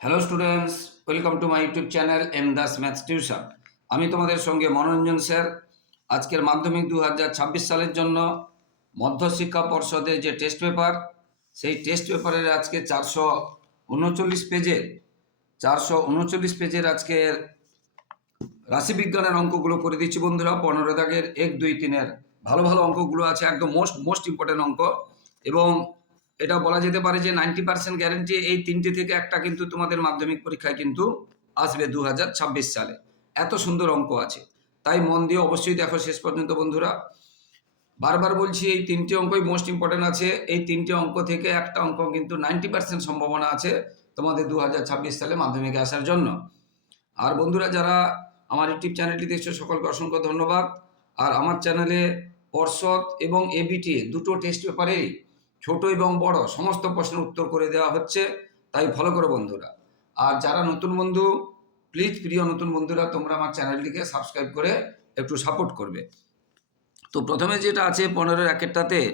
Hello students, welcome to my YouTube channel M Das maths tuition. আমি তোমাদের সঙ্গে মনোরঞ্জন sir. আজকের মাধ্যমিক 2026 সালের জন্য মধ্যশিক্ষা পর্ষদের যে টেস্ট পেপার, সেই টেস্ট পেপারের আজকে 439 পেজের আজকের রাশিবিজ্ঞানের অঙ্কগুলো করে দিচ্ছি বন্ধুরা। 15 দাগের 1, 2, 3-এর ভালো ভালো অঙ্কগুলো আছে, একদম মোস্ট ইম্পর্টেন্ট অঙ্ক। এবং এটা বলা যেতে পারে যে 90% গ্যারেন্টি এই তিনটে থেকে একটা কিন্তু তোমাদের মাধ্যমিক পরীক্ষায় কিন্তু আসবে 2026 সালে। এত সুন্দর অঙ্ক আছে, তাই মন দিয়ে অবশ্যই দেখো শেষ পর্যন্ত বন্ধুরা। বারবার বলছি, এই তিনটে অঙ্কই মোস্ট ইম্পর্টেন্ট আছে। এই তিনটে অঙ্ক থেকে একটা অঙ্ক কিন্তু 90% সম্ভাবনা আছে তোমাদের 2026 সালে মাধ্যমিকে আসার জন্য। আর বন্ধুরা, যারা আমার ইউটিউব চ্যানেলটি দেখছো সকলকে অসংখ্য ধন্যবাদ। আর আমার চ্যানেলে পর্ষদ এবং এবিটি দুটো টেস্ট পেপারেই ছোট এবং বড় সমস্ত প্রশ্নের উত্তর করে দেওয়া হচ্ছে, তাই ফলো করো বন্ধুরা। আর যারা নতুন বন্ধু, প্লিজ প্রিয় নতুন বন্ধুরা, তোমরা আমার চ্যানেলটিকে সাবস্ক্রাইব করে একটু সাপোর্ট করবে। তো প্রথমে যেটা আছে 15-এর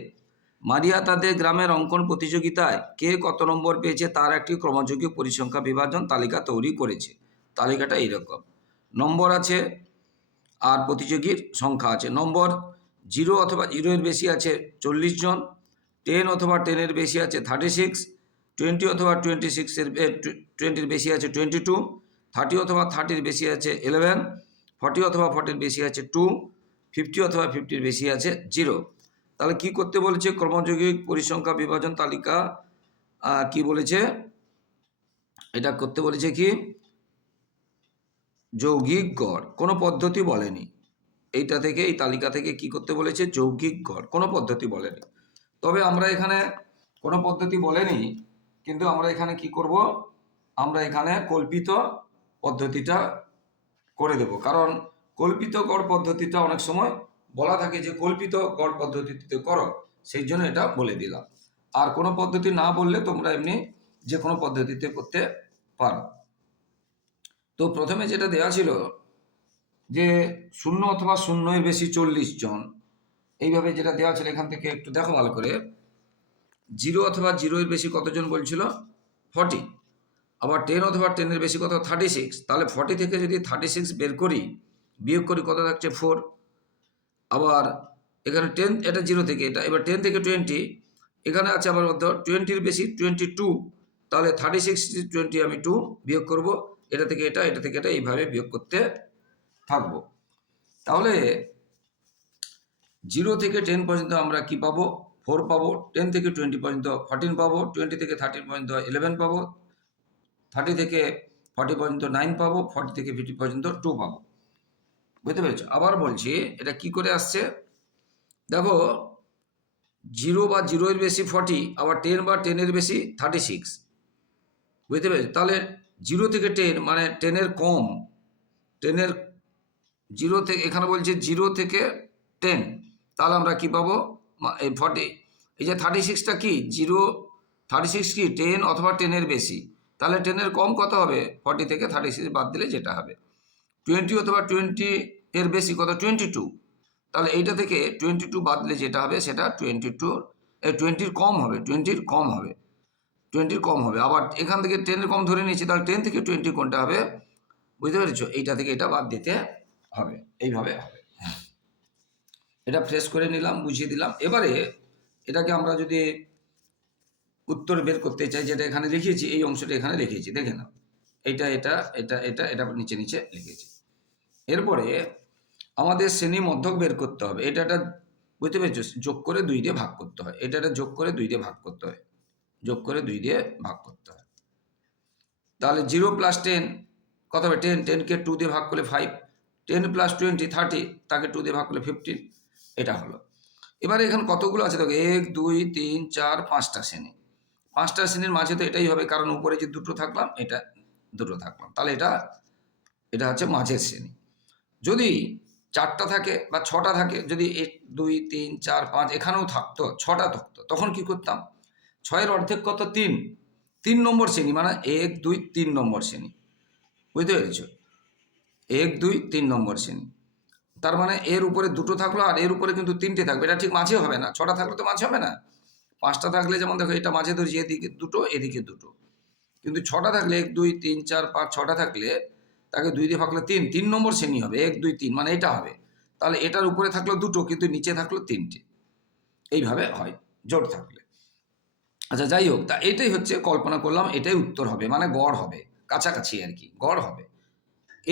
মারিয়া তাদের গ্রামের অঙ্কন প্রতিযোগিতায় কে কত নম্বর পেয়েছে তার একটি ক্রমযোগী পরিসংখ্যা বিভাজন তালিকা তৈরি করেছে। তালিকাটা এইরকম, নম্বর আছে আর প্রতিযোগীর সংখ্যা আছে। নম্বর 0 অথবা 0-এর বেশি আছে 40 জন, 10 অথবা 10-এর বেশি আছে 36, 20 অথবা 20-এর বেশি আছে 22, 30 অথবা 30-এর বেশি আছে 11, 40 অথবা 40-এর বেশি আছে 2, 50 অথবা 50-এর বেশি আছে 0। তাহলে কি করতে বলেছে? ক্রমযৌগিক পরিসংখ্যা বিভাজন তালিকা কি বলেছে? এটা করতে বলেছে কি যৌগিক গড়, কোনো পদ্ধতি বলেনি। এইটা থেকে, এই তালিকা থেকে কি করতে বলেছে? যৌগিক গড়, কোনো পদ্ধতি বলেনি। তবে আমরা এখানে কোনো পদ্ধতি বলেনি, কিন্তু আমরা এখানে কি করব? আমরা এখানে কল্পিত পদ্ধতিটা করে দেব, কারণ কল্পিত গড় পদ্ধতিটা অনেক সময় বলা থাকে যে কল্পিত গড় পদ্ধতিতে করো, সেই জন্য এটা বলে দিলাম। আর কোনো পদ্ধতি না বললে তোমরা এমনি যে কোনো পদ্ধতিতে করতে পারো। তো প্রথমে যেটা দেওয়া ছিল যে 0 অথবা 0-এর বেশি 40 জন, এইভাবে যেটা দেওয়া ছিল, এখান থেকে একটু দেখো ভালো করে। 0 অথবা 0-এর বেশি কতজন বলছিল? 40। আবার 10 অথবা 10-এর বেশি কত? 36। তাহলে 40 থেকে যদি 36 বের করি, বিয়োগ করি, কত থাকছে? 4। আবার এখানে 10, এটা 0 থেকে, এটা এবার 10 থেকে 20, এখানে আছে আবার কত? 20-এর বেশি 22। তাহলে 36 20 আমি 2 বিয়োগ করব, এটা থেকে এটা, এটা থেকে এটা, এইভাবে বিয়োগ করতে থাকবো। তাহলে 0 থেকে 10 পর্যন্ত আমরা কি পাবো? 4 পাবো। 10 থেকে 20 পর্যন্ত 14 পাবো। 20 থেকে 30 পর্যন্ত 11 পাবো। 30 থেকে 40 পর্যন্ত 9 পাবো। 40 থেকে 50 পর্যন্ত 2 পাবো। বুঝতে পেরেছো? আবার বলছি, এটা কি করে আসছে দেখো। 0 বা 0-এর বেশি 40, আবার 10 বা 10-এর বেশি 36। বুঝতে পেরেছো? তাহলে 0 থেকে 10 মানে 10-এর কম, 10-এর 0 থেকে, এখানে বলছে 0 থেকে 10, তাহলে আমরা কি পাবো? এই 40। এই যে 36টা কি 0, 36 কি 10 অথবা 10-এর বেশি, তাহলে 10-এর কম কত হবে? 40 থেকে 36 বাদ দিলে যেটা হবে। 20 অথবা 20-এর বেশি কত? 22। তাহলে এইটা থেকে 22 বাদ দিলে যেটা হবে সেটা 22, 20-র কম হবে, 20-র কম হবে, 20-র কম হবে। আবার এখান থেকে 10-এর কম ধরে নিয়েছি, তাহলে 10 থেকে 20 কোনটা হবে? বুঝতে পেরেছো? এইটা থেকে এটা বাদ দিতে হবে, এইভাবে হবে। এটা ফ্রেশ করে নিলাম, বুঝিয়ে দিলাম। এবারে এটাকে আমরা যদি উত্তর বের করতে চাই, যেটা এখানে লিখেছি, এই অংশটা এখানে লিখেছি, দেখে নাও। এটা এটা এটা এটা এটা নিচে নিচে লিখেছি। এরপরে আমাদের শ্রেণী মধ্যক বের করতে হবে। এটা বুঝতে পেরেছো? যোগ করে 2 দিয়ে ভাগ করতে হয়। এটা যোগ করে 2 দিয়ে ভাগ করতে হয়, যোগ করে 2 দিয়ে ভাগ করতে হয়। তাহলে 0 + 10 কত হবে? 10। 10-কে 2 দিয়ে ভাগ করলে 5। 10 + 20 30, তাকে 2 দিয়ে ভাগ করলে 15। এটা হলো। এবারে এখানে কতগুলো আছে দেখো, 1 2 3 4 5টা শ্রেণী। 5টা শ্রেণীর মাঝে তো এটাই হবে, কারণ উপরে যে দুটো থাকলাম, এটা দুটো থাকলাম, তাহলে এটা হচ্ছে মাঝের শ্রেণী। যদি 4টা থাকে বা 6টা থাকে, যদি 1 2 3 4 5 এখানেও থাকতো, 6টা থাকতো, তখন কি করতাম? 6-এর অর্ধেক কত? 3। 3 নম্বর শ্রেণী, মানে 1 2 3 নম্বর শ্রেণী। বুঝতে পেরেছো? 1 2 3 নম্বর শ্রেণী। তার মানে এর উপরে দুটো থাকলো, আর এর উপরে কিন্তু 3টে থাকবে। এটা ঠিক মাঝে হবে না। 6টা থাকলে তো মাঝে হবে না। 5টা থাকলে, যেমন দেখো, এটা মাঝে ধরছি, এদিকে দুটো, এদিকে দুটো, কিন্তু 6টা থাকলে 1 2 3 4 5 6টা থাকলে তাকে 2 দিয়ে ভাগলে 3 নম্বর শ্রেণী হবে, 1 2 3 মানে এটা হবে। তাহলে এটার উপরে থাকলো 2টো কিন্তু নিচে থাকলো 3টে, এইভাবে হয় জোট থাকলে। আচ্ছা যাই হোক, তা এটাই হচ্ছে কল্পনা করলাম, এটাই উত্তর হবে, মানে গড় হবে, কাছাকাছি আর কি, গড় হবে।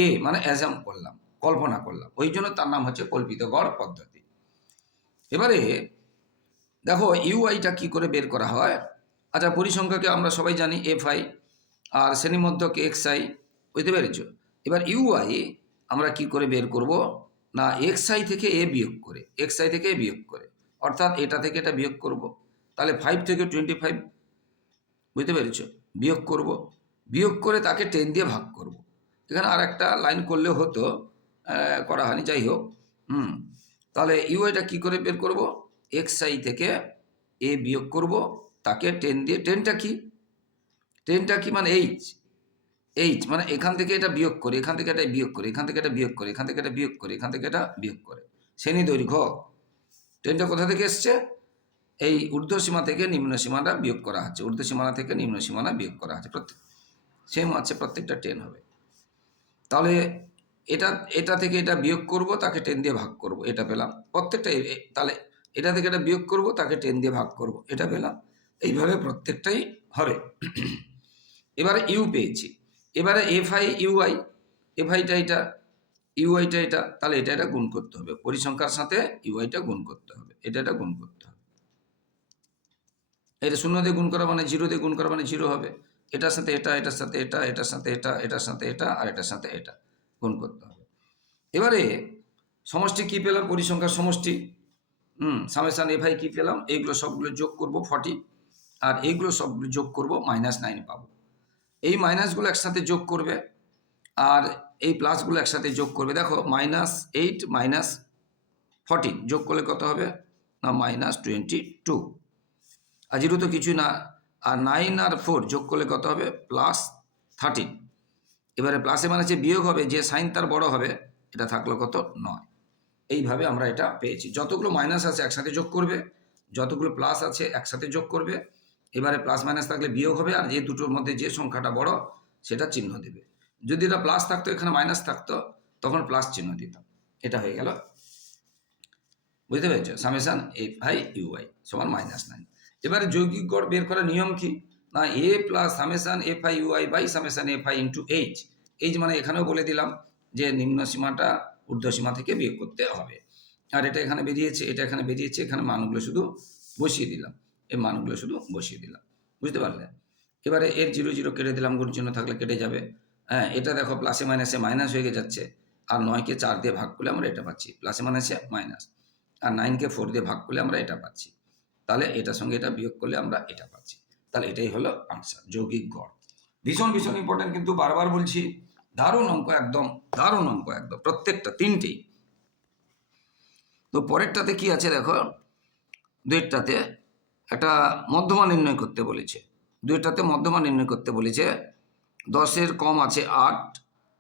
এ মানে অ্যাজাম করলাম, কল্পনা করলাম, ওই জন্য তার নাম হচ্ছে কল্পিত গড় পদ্ধতি। এবারে দেখো ইউআইটা কি করে বের করা হয়। আচ্ছা পরিসংখ্যাকে আমরা সবাই জানি এফআই আর শ্রেণীমধ্যক এক্সআই, বুঝতে পেরেছ। এবার ইউআই আমরা কি করে বের করব না, এক্সআই থেকে এ বিয়োগ করে, এক্সআই থেকে এ বিয়োগ করে, অর্থাৎ এটা থেকে এটা বিয়োগ করব। তাহলে 5 থেকে 25, বুঝতে পেরেছ, বিয়োগ করব, বিয়োগ করে তাকে 10 দিয়ে ভাগ করব। এখানে আর একটা লাইন করলে হতো, করা হয়নি, যাই হোক। তাহলে ইউআইটা কি করে বের করব, এক্সআই থেকে এ বিয়োগ করব, তাকে 10 দিয়ে, 10টা কি মানে এইচ মানে এখান থেকে এটা বিয়োগ করে, এখান থেকে এটা বিয়োগ করে, এখান থেকে এটা বিয়োগ করে, এখান থেকে এটা বিয়োগ করে, এখান থেকে এটা বিয়োগ করে, শ্রেণী দৈর্ঘ্য। 10টা কোথা থেকে এসছে, এই ঊর্ধ্বসীমা থেকে নিম্ন সীমাটা বিয়োগ করা হচ্ছে, ঊর্ধ্বসীমানা থেকে নিম্ন সীমানা বিয়োগ করা হচ্ছে, সেম আছে, প্রত্যেকটা 10 হবে। তাহলে এটা থেকে এটা বিয়োগ করব, তাকে 10 দিয়ে ভাগ করব, এটা পেলাম প্রত্যেকটা। তাহলে এটা থেকে এটা বিয়োগ করব, তাকে 10 দিয়ে ভাগ করব, এটা পেলাম। এইভাবে প্রত্যেকটাই হবে। এবারে ইউ পেয়েছি, এবারে এফআই ইউআই, এফআইটা এটা, ইউআইটা এটা, তাহলে এটা গুণ করতে হবে, পরিসংখ্যার সাথে ইউআইটা গুণ করতে হবে, এটা গুণ করতে হবে। এটা 0 দিয়ে গুণ করা মানে 0 দিয়ে গুণ করা মানে 0 হবে। এটার সাথে এটা, এটার সাথে এটা, এটার সাথে এটা, এটার সাথে এটা, আর এটার সাথে এটা গুণ করতে হবে। এবারে সমষ্টি কি পেলাম, পরিসংখ্যার সমষ্টি, সামেশন এফআই কি পেলাম, এইগুলো সবগুলো যোগ করব 40, আর এইগুলো সবগুলো যোগ করব -9 পাবো। এই মাইনাসগুলো একসাথে যোগ করবে, আর এই প্লাসগুলো একসাথে যোগ করবে। দেখো -8 -14 যোগ করলে কত হবে না, -22, আর 0 তো কিছু না, আর 9 আর 4 যোগ করলে কত হবে, +13। এবারে প্লাসে মানে যে বিয়োগ হবে, যে সাইন তার বড় হবে, এটা থাকলো কত, 9। এইভাবে আমরা এটা পেয়েছি। যতগুলো মাইনাস আছে একসাথে যোগ করবে, যতগুলো প্লাস আছে একসাথে যোগ করবে। এবারে প্লাস মাইনাস থাকলে বিয়োগ হবে, আর যে দুটোর মধ্যে যে সংখ্যাটা বড় সেটা চিহ্ন দেবে। যদি এটা প্লাস থাকতো, এখানে মাইনাস থাকতো, তখন প্লাস চিহ্ন দিতাম। এটা হয়ে গেল, বুঝতে পেরেছো, সামেশন এফআই ইউআই সমান -9। এবারে যৌগিক গড় বের করার নিয়ম কি না, A plus summation F I U I by summation F I into H. H মানে এখানেও বলে দিলাম যে নিম্ন সীমাটা ঊর্ধ্বসীমা থেকে বিয়োগ করতে হবে, আর এটা এখানে বেরিয়েছে, এটা এখানে বেরিয়েছে, এখানে মানগুলো শুধু বসিয়ে দিলাম, এই মানগুলো শুধু বসিয়ে দিলাম, বুঝতে পারলে। এবারে এর 0 0 কেটে দিলাম, গুণ চিহ্ন থাকলে কেটে যাবে। হ্যাঁ, এটা দেখো প্লাসে মাইনাসে মাইনাস হয়ে যাচ্ছে, আর 9কে 4 দিয়ে ভাগ করলে আমরা এটা পাচ্ছি, প্লাসে মাইনাসে মাইনাস, আর 9কে 4 দিয়ে ভাগ করলে আমরা এটা পাচ্ছি, তাহলে এটার সঙ্গে এটা বিয়োগ করলে আমরা এটা পাচ্ছি। তাহলে এটাই হলো আনসার, যৌগিক গড়। ভীষণ ভীষণ ইম্পর্টেন্ট, কিন্তু বারবার বলছি, দারুণ অঙ্ক, একদম দারুণ অঙ্ক, একদম প্রত্যেকটা, তিনটেই। তো পরেরটাতে কি আছে দেখো, দুইটাতে একটা মধ্যমা নির্ণয় করতে বলেছে, দুইটাতে মধ্যমা নির্ণয় করতে বলেছে। 10-এর কম আছে 8,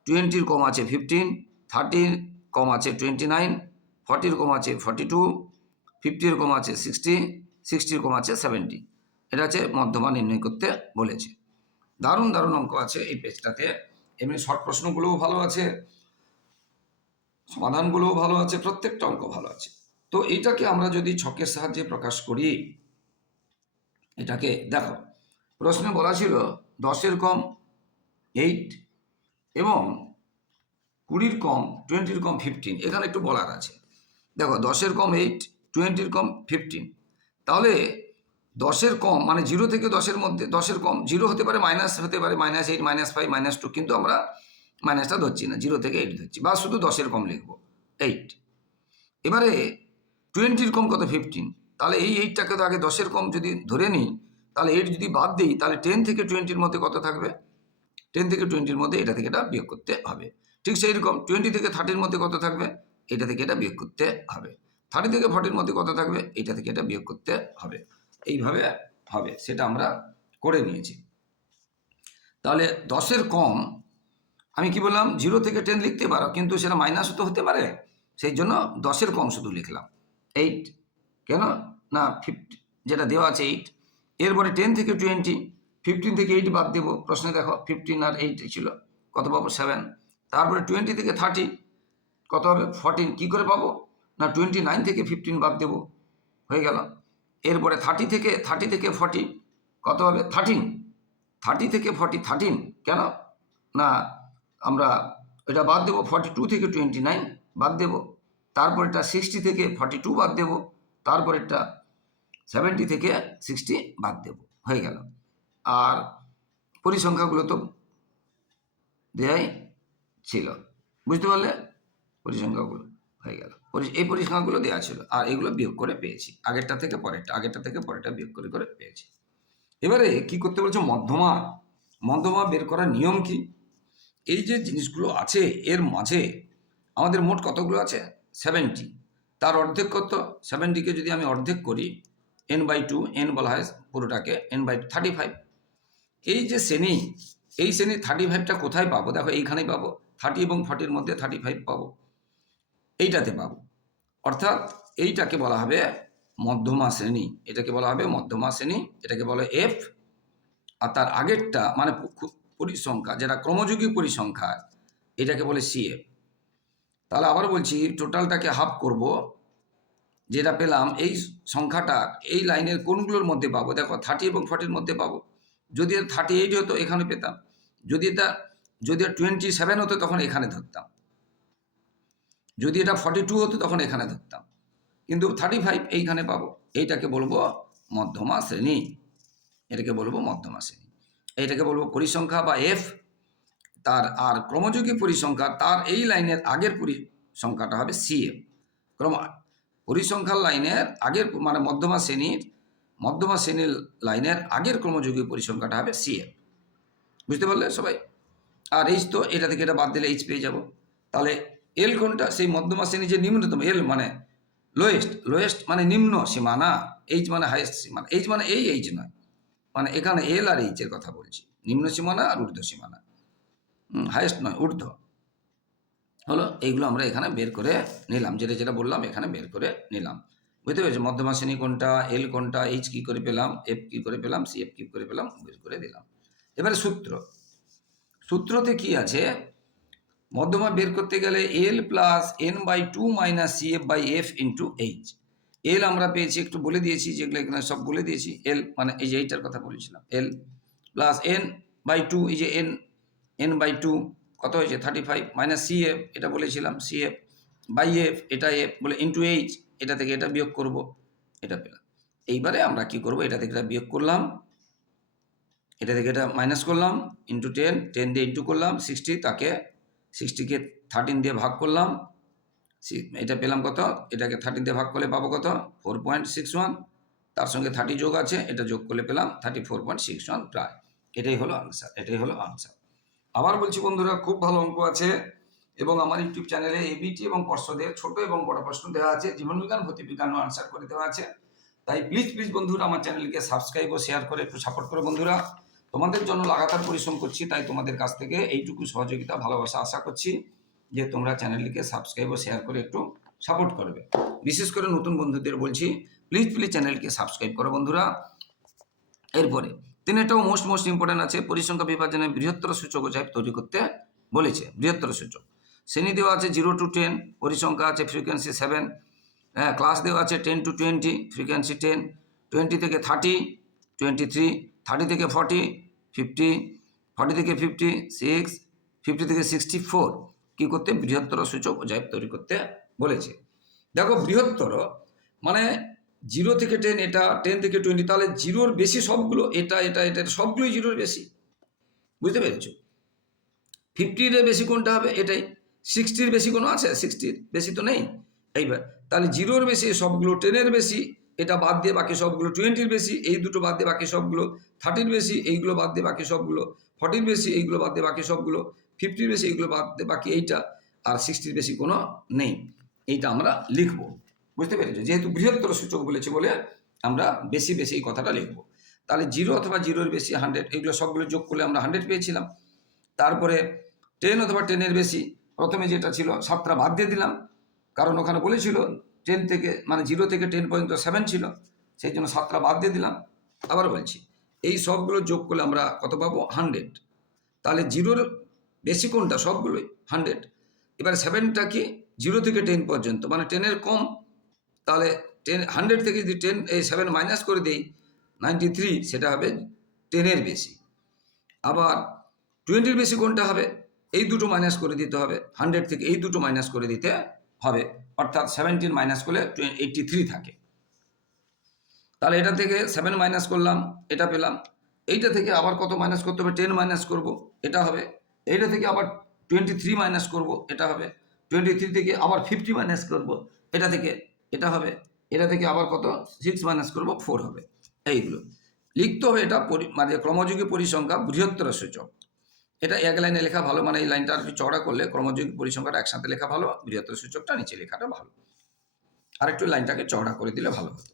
20-র কম আছে 15, 30-র কম আছে 29, 40-র কম আছে 42, 50-র কম আছে 60, 60-র কম আছে 70। এটা হচ্ছে মধ্যমা নির্ণয় করতে বলেছে। দারুণ দারুণ অঙ্ক আছে এই পেজটাতে, এমনি শর্ট প্রশ্নগুলোও ভালো আছে, সমাধানগুলোও ভালো আছে, প্রত্যেকটা অঙ্ক ভালো আছে। তো এইটাকে আমরা যদি ছকের সাহায্যে প্রকাশ করি, এটাকে দেখো, প্রশ্নে বলা ছিল 10-এর কম 8 এবং 20-র কম 20-র কম 15। এখানে একটু বলার আছে, দেখো 10-এর কম 8, 20-র কম 15, তাহলে 10-এর কম মানে 0 থেকে 10-এর মধ্যে, 10-এর কম 0 হতে পারে, মাইনাস হতে পারে, -8 -5 -2, কিন্তু আমরা মাইনাসটা ধরছি না, 0 থেকে 8 ধরছি, বা শুধু 10-এর কম লিখবো 8। এবারে 20-র কম কত, 15, তাহলে এই 8টাকে তো আগে 10-এর কম যদি ধরে নিই, তাহলে 8 যদি বাদ দিই, তাহলে 10 থেকে 20-র মধ্যে কত থাকবে, 10 থেকে 20-র মধ্যে এটা থেকে এটা বিয়োগ করতে হবে। ঠিক সেই রকম 20 থেকে 30-র মধ্যে কত থাকবে, এটা থেকে এটা বিয়োগ করতে হবে। 30 থেকে 40-র মধ্যে কত থাকবে, এটা থেকে এটা বিয়োগ করতে হবে। এইভাবে হবে, সেটা আমরা করে নিয়েছি। তাহলে 10-এর কম আমি কি বললাম, 0 থেকে 10 লিখতে পারো, কিন্তু সেটা মাইনাসও তো হতে পারে, সেই জন্য 10-এর কম শুধু লিখলাম 8, কেন না 50 যেটা দেওয়া আছে 8। এরপরে 10 থেকে 20, 15 থেকে 8 বাদ দেবো, প্রশ্নে দেখো 15 আর 8 ছিল, কত পাবো 7। তারপরে 20 থেকে 30 কত হবে 14, কী করে পাবো না 29 থেকে 15 বাদ দেবো, হয়ে গেল। এরপরে 30 থেকে 40 কত হবে 13, 30 থেকে 40 13, কেন না আমরা এটা বাদ দেবো, 42 থেকে 29 বাদ দেবো, তারপর এটা 60 থেকে 42 বাদ দেবো, তারপর এটা 70 থেকে 60 বাদ দেবো, হয়ে গেল। আর পরিসংখ্যাগুলো তো দেয়াই ছিল, বুঝতে পারলে, পরিসংখ্যাগুলো হয়ে গেল, এই পরিসংখ্যাগুলো দেওয়া ছিল, আর এগুলো বিয়োগ করে পেয়েছি, আগেরটা থেকে পরেরটা বিয়োগ করে করে পেয়েছি। এবারে কি করতে বলছে, মধ্যমা বের করার নিয়ম কি। এই যে জিনিসগুলো আছে এর মাঝে আমাদের মোট কতগুলো আছে 70, তার অর্ধেক কত 70কে যদি আমি অর্ধেক করি n/2, n বলা হয় পুরোটাকে n/2 35। এই যে শ্রেণী, এই শ্রেণীর 35টা কোথায় পাবো, দেখো এইখানেই পাবো, 30 এবং 40-র মধ্যে 35 পাবো, এইটাতে পাবো, অর্থাৎ এইটাকে বলা হবে মধ্যমা শ্রেণী, এটাকে বলা হবে মধ্যমা শ্রেণী, এটাকে বলে এফ। আর তার আগেরটা মানে পরিসংখ্যা, যেটা ক্রমযুগী পরিসংখ্যা, এটাকে বলে সিএফ। তাহলে আবার বলছি, টোটালটাকে হাফ করব, যেটা পেলাম এই সংখ্যাটা এই লাইনের কোনগুলোর মধ্যে পাবো, দেখো 30 এবং 40-র মধ্যে পাবো। যদি 38 হতো এখানে পেতাম, যদি এটা 27 হতো তখন এখানে ধরতাম, যদি এটা 42 হতো তখন এখানে ধরতাম, কিন্তু 35 এইখানে পাবো। এইটাকে বলবো মধ্যমা শ্রেণী, এটাকে বলবো মধ্যমা শ্রেণী, এইটাকে বলবো পরিসংখ্যা বা এফ। তার আর ক্রমযুগী পরিসংখ্যা, তার এই লাইনের আগের পরিসংখ্যাটা হবে সিএফ। পরিসংখ্যার লাইনের আগের মানে মধ্যমা শ্রেণীর লাইনের আগের ক্রমযুগী পরিসংখ্যাটা হবে সিএফ, বুঝতে পারলে সবাই। আর এইচ তো এটা থেকে এটা বাদ দিলে এইচ পেয়ে যাব। তাহলে এল কোনটা, সেই মধ্যমা শ্রেণী যে নিম্নতম, এল মানে লোয়েস্ট মানে নিম্ন সীমানা, এইচ মানে হাইয়েস্ট সীমানা, এইচ মানে এই এইচ নয়, মানে এখানে এল আর এইচের কথা বলছি, নিম্ন সীমানা আর ঊর্ধ্ব সীমানা, হাইয়েস্ট নয় ঊর্ধ্ব হলো। এইগুলো আমরা এখানে বের করে নিলাম, যেটা বললাম এখানে বের করে নিলাম, বুঝতে পেরেছি। মধ্যমা শ্রেণী কোনটা, এল কোনটা, এইচ কী করে পেলাম, এফ কী করে পেলাম, সিএফ কী করে পেলাম, বের করে দিলাম। এবারে সূত্রতে কি আছে, মধ্যমা বের করতে গেলে L plus n/2 minus CF/F into H. L আমরা পেয়েছি, একটু বলে দিয়েছি, যেগুলো এখানে সব বলে দিয়েছি। এল মানে এই যে এইটার কথা বলেছিলাম, এল প্লাস n/2, এই যে n/2 কত হয়েছে 35, মাইনাস CF এটা বলেছিলাম, CF/F এটা এফ বলে, ইন্টু এইচ, এটা থেকে এটা বিয়োগ করব, এটা পেলাম। এইবারে আমরা কি করব, এটা থেকে এটা বিয়োগ করলাম, এটা থেকে এটা মাইনাস করলাম, ইন্টু 10 দিয়ে ইন্টু করলাম 60, তাকে 60কে 13 দিয়ে ভাগ করলাম, এটা পেলাম কত, এটাকে 13 দিয়ে ভাগ করলে পাবো কত 4.61, তার সঙ্গে 30 যোগ আছে, এটা যোগ করলে পেলাম 34.61 প্রায়। এটাই হলো আনসার। আবার বলছি বন্ধুরা, খুব ভালো অঙ্ক আছে, এবং আমার ইউটিউব চ্যানেলে এবিটি এবং পর্ষদের ছোট এবং বড় প্রশ্ন দেওয়া আছে, জীবনবিজ্ঞান, ভৌতিকবিজ্ঞানও আনসার করে দেওয়া আছে। তাই প্লিজ বন্ধুরা আমার চ্যানেলকে সাবস্ক্রাইব ও শেয়ার করে একটু সাপোর্ট করো বন্ধুরা। তোমাদের জন্য লাগাতার পরিশ্রম করছি, তাই তোমাদের কাছ থেকে এইটুকু সহযোগিতা ভালোবাসা আশা করছি, যে তোমরা চ্যানেলটিকে সাবস্ক্রাইব ও শেয়ার করে একটু সাপোর্ট করবে। বিশেষ করে নতুন বন্ধুদের বলছি, প্লিজ চ্যানেলকে সাবস্ক্রাইব করো বন্ধুরা। এরপরে তিনটাও মোস্ট ইম্পর্টেন্ট আছে, পরিসংখ্যা বিভাজনের বৃহত্তর সূচক ও টাইপ তৈরি করতে বলেছে। বৃহত্তর সূচক শ্রেণী দেওয়া আছে 0 to 10, পরিসংখ্যা আছে ফ্রিকোয়েন্সি 7, ক্লাস দেওয়া আছে 10 to 20, ফ্রিকোয়েন্সি 10, 20 থেকে 30, 23, 30 থেকে 40, 50, 40 থেকে 56, 50 থেকে 64 কী করতে, বৃহত্তর সূচক ও টাইপ তৈরি করতে বলেছে। দেখো বৃহত্তর মানে 0 থেকে 10, এটা 10 থেকে 20, তাহলে 0-র বেশি সবগুলো, এটা সবগুলোই 0-র বেশি, বুঝতে পেরেছ। 50-র বেশি কোনটা হবে, এটাই। 60-র বেশি কোনো আছে, 60-র বেশি তো নেই। এইবার তাহলে 0-র বেশি সবগুলো, 10-এর বেশি এটা বাদ দিয়ে বাকি সবগুলো, 20-র বেশি এই দুটো বাদ দিয়ে বাকি সবগুলো, 30-র বেশি এইগুলো বাদ দিয়ে বাকি সবগুলো, 40-র বেশি এইগুলো বাদ দিয়ে বাকি সবগুলো, 50-র বেশি এইগুলো বাদ দিয়ে বাকি এইটা, আর 60-র বেশি কোনো নেই। এইটা আমরা লিখবো, বুঝতে পেরেছো। যেহেতু বৃহত্তর সূচক বলেছে বলে আমরা বেশি এই কথাটা লিখবো। তাহলে 0 অথবা 0-এর বেশি 100, এগুলো সবগুলো যোগ করলে আমরা 100 পেয়েছিলাম। তারপরে 10 অথবা 10-এর বেশি, প্রথমে যেটা ছিল 7টা বাদ দিয়ে দিলাম, কারণ ওখানে বলেছিল 10 থেকে মানে 0 থেকে 10 পর্যন্ত 7 ছিল, সেই জন্য 7টা বাদ দিয়ে দিলাম। আবার বলছি এই সবগুলো যোগ করলে আমরা কত পাবো? 100। তাহলে জিরোর বেশি কোনটা? সবগুলোই 100। এবার 7টা কি? 0 থেকে 10 পর্যন্ত, মানে 10-এর কম। তাহলে 100 থেকে যদি 7 মাইনাস করে দেই 93, সেটা হবে 10-এর বেশি। আবার 20-র বেশি কোনটা হবে? এই দুটো মাইনাস করে দিতে হবে, 100 থেকে এই দুটো মাইনাস করে দিতে হবে, অর্থাৎ 17 মাইনাস করলে 83 থাকে। তাহলে এটা থেকে 7 মাইনাস করলাম, এটা পেলাম। এইটা থেকে আবার কত মাইনাস করতে হবে? 10 মাইনাস করব, এটা হবে। এইটা থেকে আবার 23 মাইনাস করব, এটা হবে। 23 থেকে আবার 50 মাইনাস করব, এটা থেকে, এটা হবে। এটা থেকে আবার কত? 6 মাইনাস করব, 4 হবে। এইগুলো লিখতে হবে। এটা মানে ক্রমযুগী পরিসংখ্যা বৃহত্তর সূচক। এটা এক লাইনে লেখা ভালো, মানে এই লাইনটা আর কি চড়া করলে ক্রমযুগী পরিসংখ্যাটা একসাথে লেখা ভালো, বৃহত্তর সূচকটা নিচে লেখাটা ভালো। আরেকটু লাইনটাকে চড়া করে দিলে ভালো হতো।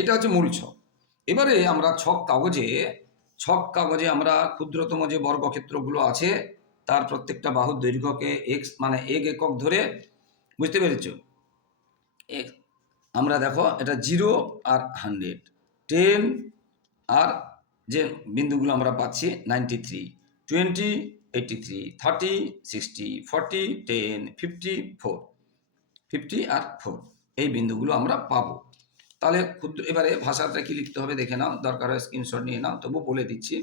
এটা হচ্ছে মূল ছক। এবারে আমরা ছক কাগজে আমরা ক্ষুদ্রতম যে বর্গক্ষেত্রগুলো আছে তার প্রত্যেকটা বাহুর দৈর্ঘ্যকে এক্স মানে একক ধরে, বুঝতে পেরেছ? আমরা দেখো এটা 0 আর 100, 10 আর যে বিন্দুগুলো আমরা পাচ্ছি 93, 20, 83, 30, 60, 40, 10, 54, 50 আর 4, এই বিন্দুগুলো আমরা পাবো। তাহলে এবারে ভাষাটা কি লিখতে হবে দেখে নাও, দরকার হয় স্ক্রিনশট নিয়ে নাও, তবু বলে দিচ্ছি,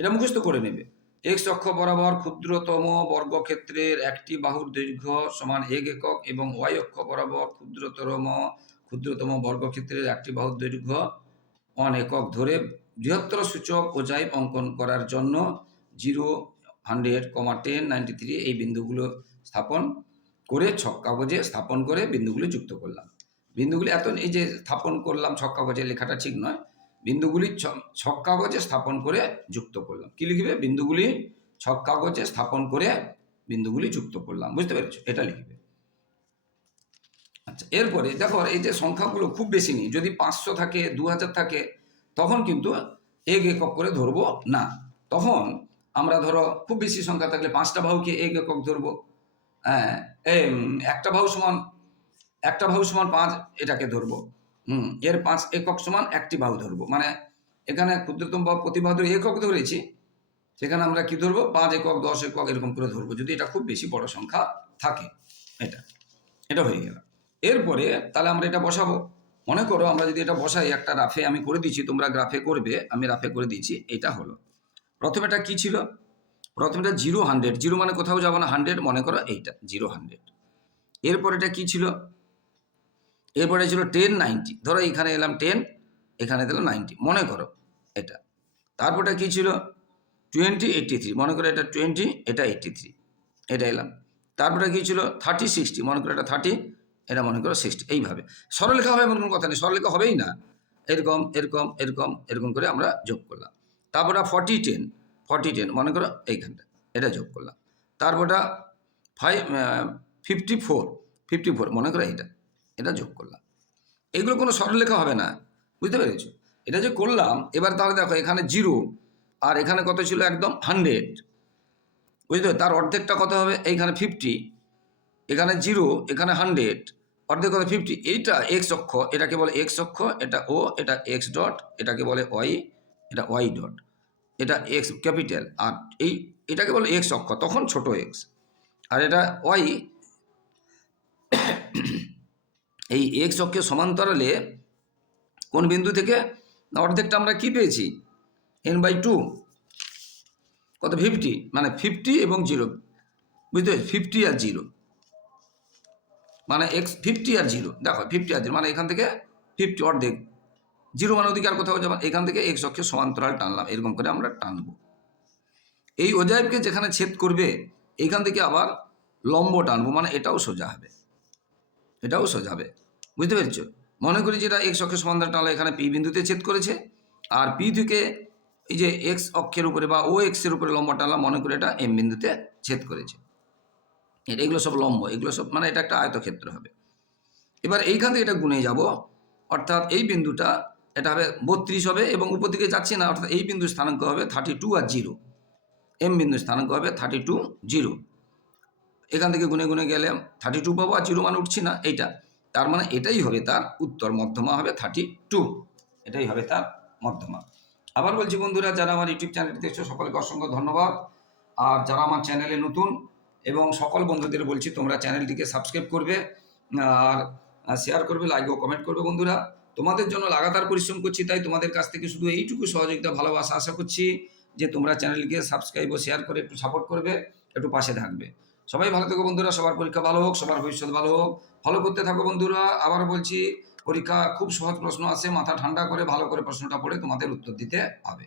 এটা মুখস্থ করে নেবে। এক্স অক্ষ বরাবর ক্ষুদ্রতম বর্গক্ষেত্রের একটি বাহুর দৈর্ঘ্য সমান 1 একক এবং ওয়াই অক্ষ বরাবর ক্ষুদ্রতম বর্গক্ষেত্রের একটি বাহুর দৈর্ঘ্য 1 একক ধরে বৃহত্তর সূচক ওজাইভ অঙ্কন করার জন্য 0, 100, 10, 93 এই বিন্দুগুলো স্থাপন করে ছক কাগজে স্থাপন করে বিন্দুগুলি যুক্ত করলাম। বিন্দুগুলি এই যে স্থাপন করলাম ছক কাগজে লেখাটা ঠিক নয়, বিন্দুগুলি ছক কাগজে স্থাপন করে যুক্ত করলাম। কি লিখবে? বিন্দুগুলি ছক কাগজে স্থাপন করে বিন্দুগুলি যুক্ত করলাম, বুঝতে পেরেছো? এটা লিখবে। আচ্ছা, এরপরে দেখো এই যে সংখ্যাগুলো খুব বেশি নেই, যদি 500 থাকে, 2000 থাকে, তখন কিন্তু একক করে ধরবো না। তখন আমরা ধরো খুব বেশি সংখ্যা থাকলে 5টা বাহুকে একক ধরবো। হ্যাঁ, একটা বাহু সমান 5, এটাকে ধরবো। এর 5 একক সমান একটি বাহু ধরবো, মানে এখানে ক্ষুদ্রতম বাহু প্রতি বাহু একক ধরেছি, সেখানে আমরা কি ধরবো? 5 একক, 10 একক এরকম করে ধরবো, যদি এটা খুব বেশি বড় সংখ্যা থাকে। এটা হয়ে গেল। এরপরে তাহলে আমরা এটা বসাবো। মনে করো আমরা যদি এটা বসাই, একটা রাফে আমি করে দিচ্ছি, তোমরা গ্রাফে করবে, আমি রাফে করে দিচ্ছি। এটা হলো প্রথমে, এটা কি ছিল? প্রথমে 0, 100, 0 মানে কোথাও যাবো না, 100 মনে করো, এইটা 0, 100। এরপর এটা কি ছিল? এরপরে ছিল 10, 90, ধরো এখানে এলাম 10, এখানে দিলাম 90, মনে করো এটা। তারপরটা কি ছিল? 20, 83, মনে করো এটা 20, এটা 83, এটা এলাম। তারপরে কি ছিল? 30, 60, মনে করো এটা 30, এটা মনে করো 60। এইভাবে সরলরেখা হবে এমন কোনো কথা নেই, সরলরেখা হবেই না, এরকম এরকম এরকম এরকম করে আমরা যোগ করলাম। তারপরে 40, 10, 40, 10, মনে করো এইখানটা, এটা যোগ করলাম। তারপরটা 54, 54, মনে করো এটা যোগ করলাম। এগুলো কোনো সরলরেখা হবে না, বুঝতে পেরেছো? এটা যে করলাম, এবার তাহলে দেখো এখানে 0 আর এখানে কত ছিল? একদম 100, বুঝতে? তার অর্ধেকটা কত হবে? এইখানে 50, এখানে 0, এখানে 100, অর্ধেক কত? 50। এইটা এক্স অক্ষ, এটাকে বলে এক্স অক্ষ, এটা ও, এটা এক্স ডট, এটাকে বলে ওয়াই, এটা ওয়াই ডট, এটা এক্স ক্যাপিটাল, আর এটাকে বলে এক্স অক্ষ, তখন ছোট এক্স, আর এটা ওয়াই। এই এক্স অক্ষের সমান্তরালে কোন বিন্দু থেকে অর্ধেকটা আমরা কি পেয়েছি? n/2, কত? 50, মানে 50 এবং 0, বুঝতে পেরেছি? 50 আর 0, মানে এক্স 50 আর 0, দেখো 50 আর 0, মানে এখান থেকে 50 অর্ধেক, 0 মানে ওদিকে আর কোথাও যাবে, এখান থেকে এক্স অক্ষের সমান্তরাল টানলাম, এরকম করে আমরা টানবো। এই অজাইবকে যেখানে ছেদ করবে, এইখান থেকে আবার লম্ব টানবো, মানে এটাও সোজা হবে, এটাও সোজা হবে, বুঝতে পেরেছ? মনে করি যেটা এক্স অক্ষের সমান্তরাল টানলা এখানে পি বিন্দুতে ছেদ করেছে, আর পি থেকে এই যে এক্স অক্ষের উপরে বা ও এক্সের উপরে লম্ব টানলাম, মনে করি এটা এম বিন্দুতে ছেদ করেছে। এগুলো সব লম্ব, এগুলো সব, মানে এটা একটা আয়তক্ষেত্র হবে। এবার এইখান থেকে এটা গুনে যাব, অর্থাৎ এই বিন্দুটা এটা হবে 32 হবে, এবং উপর দিকে যাচ্ছে না, অর্থাৎ এই বিন্দুর স্থানাঙ্ক হবে 32 আর 0, এম বিন্দুর স্থানাঙ্ক হবে 32, 0। এখান থেকে গুনে গুনে গেলে 32 পাবো, আর 0 মানে উঠছি না, এইটা, তার মানে এটাই হবে তার উত্তর, মধ্যমা হবে 32, এটাই হবে তার মধ্যমা। আবার বলছি বন্ধুরা, যারা আমার ইউটিউব চ্যানেলটি দেখছো সকলকে অসংখ্য ধন্যবাদ। আর যারা আমার চ্যানেলে নতুন এবং সকল বন্ধুদের বলছি তোমরা চ্যানেলটিকে সাবস্ক্রাইব করবে আর শেয়ার করবে, লাইক ও কমেন্ট করবে বন্ধুরা। তোমাদের জন্য লাগাতার পরিশ্রম করছি, তাই তোমাদের কাছ থেকে শুধু এইটুকু সহযোগিতা ভালোবাসা আশা করছি যে তোমরা চ্যানেলটিকে সাবস্ক্রাইব ও শেয়ার করে একটু সাপোর্ট করবে, একটু পাশে থাকবে। সবাই ভালো থেকো বন্ধুরা, সবার পরীক্ষা ভালো হোক, সবার ভবিষ্যৎ ভালো হোক। ফলো করতে থাকো বন্ধুরা। আবার বলছি, পরীক্ষা খুব সহজ প্রশ্ন আছে, মাথা ঠান্ডা করে ভালো করে প্রশ্নটা পড়ে তোমাদের উত্তর দিতে হবে।